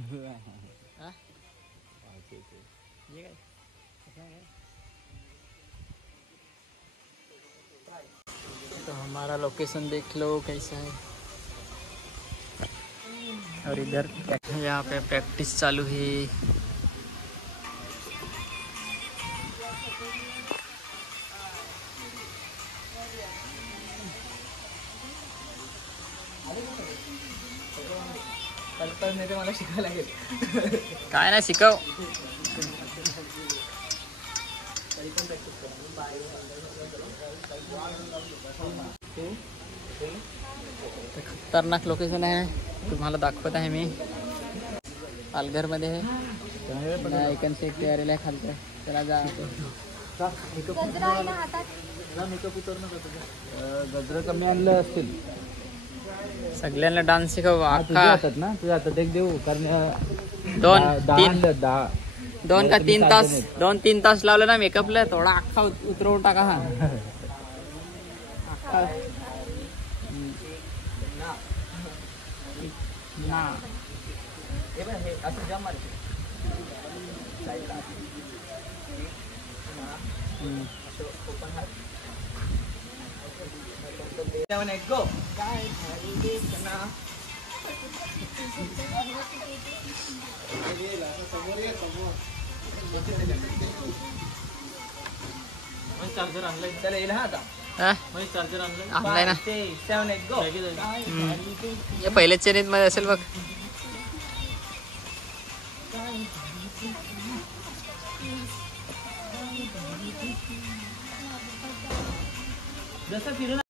हाँ? ये तो हमारा लोकेशन देख लो कैसा है। और इधर यहाँ पे प्रैक्टिस चालू है। मला शिकायला लागेल काय नाही शिकव खतरनाक लोकेशन आहे तुम्हाला दाखवत आहे मी। पालघर मध्ये आहे ऐकन से तयारीला खालतं त्याला जा गजर कमी आणलं असतील सगळ्यांना डान्स शिकव अक्का ना तुझ्या हातात एक देऊ कारण 2-3 तास लावलं ना मेकअपला थोडा अख्खा उतरवून टाका हा अख्खा ना हे असं जाम मार ओपन हात go चार्जर आणलाय त्याला येईल हा आता चार्जर आणलाय ना 7-8 go या पहिल्याच चॅनेल मध्ये असेल बघ जसं फिरून